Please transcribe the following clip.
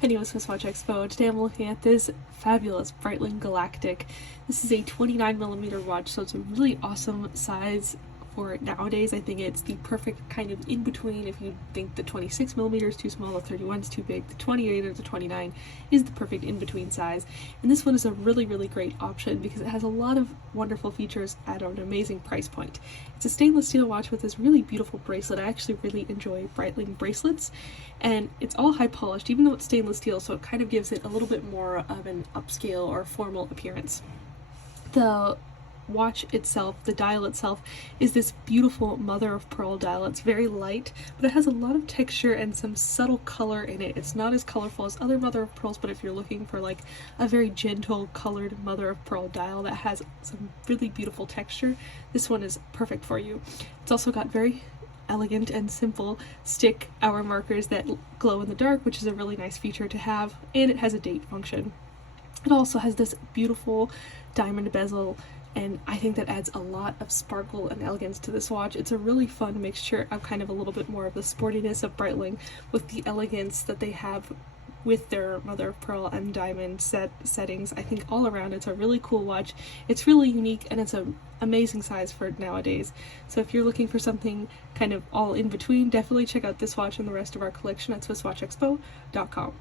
Video SwissWatchExpo. Today I'm looking at this fabulous Breitling Galactic. This is a 29mm watch, so it's a really awesome size for nowadays. I think it's the perfect kind of in-between. If you think the 26mm is too small, the 31 is too big, the 28 or the 29 is the perfect in-between size. And this one is a really great option because it has a lot of wonderful features at an amazing price point. It's a stainless steel watch with this really beautiful bracelet. I actually really enjoy Breitling bracelets, and it's all high polished even though it's stainless steel, so it kind of gives it a little bit more of an upscale or formal appearance. The watch itself, the dial itself, is this beautiful mother of pearl dial. It's very light, but it has a lot of texture and some subtle color in it. It's not as colorful as other mother of pearls, but if you're looking for like a very gentle colored mother of pearl dial that has some really beautiful texture, this one is perfect for you. It's also got very elegant and simple stick hour markers that glow in the dark, which is a really nice feature to have, and it has a date function. It also has this beautiful diamond bezel, and I think that adds a lot of sparkle and elegance to this watch. It's a really fun mixture of kind of a little bit more of the sportiness of Breitling with the elegance that they have with their mother of pearl and diamond settings. I think all around it's a really cool watch. It's really unique and it's an amazing size for nowadays. So if you're looking for something kind of all in between, definitely check out this watch and the rest of our collection at SwissWatchExpo.com.